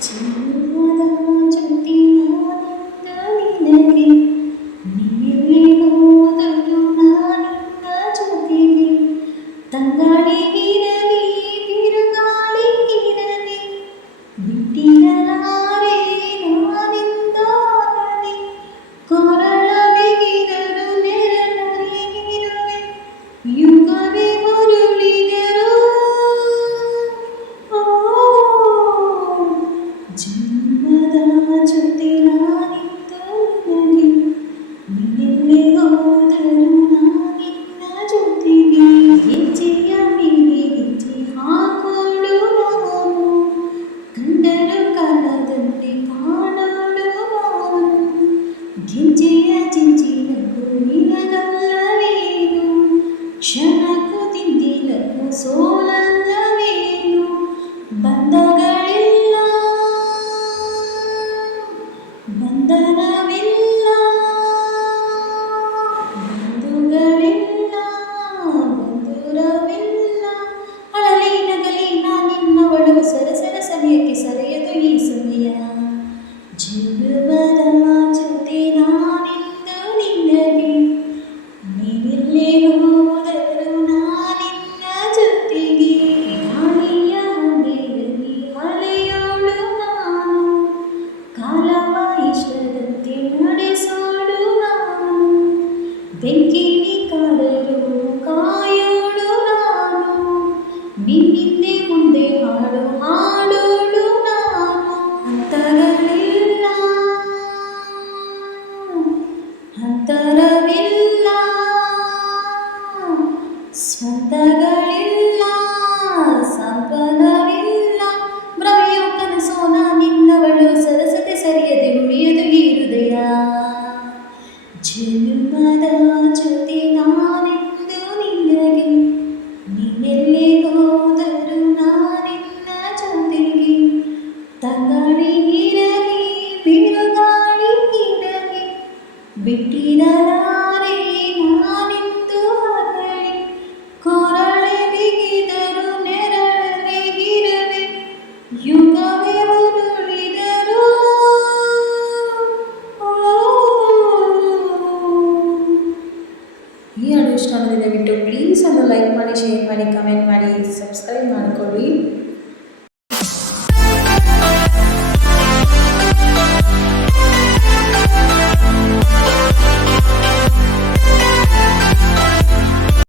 ಚಿನ್ನದ ಜೊತೆಯಾದ ನಿನಗೆ ನೀನೆಲ್ಲಿ ಹೋದರೂ ನಾನಿನ್ನ ಜೊತೆಗೆ ತಂಗಾಳಿಗಿರಲಿ ಬಿರುಗಾಳಿಗಿರಲಿ ಬಿಟ್ಟಿರಲಾರೆ ನಾನಿಂದಾಗಲಿ ಕೊರಳ ಬಿಗಿದರು ನೆರಳರಿಗಿರುವೆ ಯುಗವೇ ಉರುಳಿದರು ಜನ್ಮದ ಜೊತೆ ನಾನಿದ್ದು ನನಗೆ ನೀನೆಲ್ಲೇ ಹೋದರೂ ನಾನಿನ್ನ ಜೊತೆಗೆ ಹೆಜ್ಜೆಯ ಮೇಲೆ ಹೆಜ್ಜೆ ಹಾಕೋಳು ನಾನು ಕಂಡರು ಕಾಣದಂತೆ ಕಾಣೋಳು ನಾನು ಗೆಜ್ಜೆಯ ಜಿಂಜಿನಕ್ಕೂ ನಿನಗಲ್ಲವೇನು ಕ್ಷಣಕ್ಕೂ ತಿಂದಿನಕ್ಕೂ ಸೋಲಲ್ಲವೇನು ಬಂಧಗಳಿಲ್ಲ ಬಂಧನವಿಲ್ಲ ಬಂಧುಗಳಿಲ್ಲ ಬಂಧುರವಿಲ್ಲ ಅಳಲಿ ನಗಲಿ ನಾನಿನ್ನವಳು ಸರಸರ ಸಮಯಕ್ಕೆ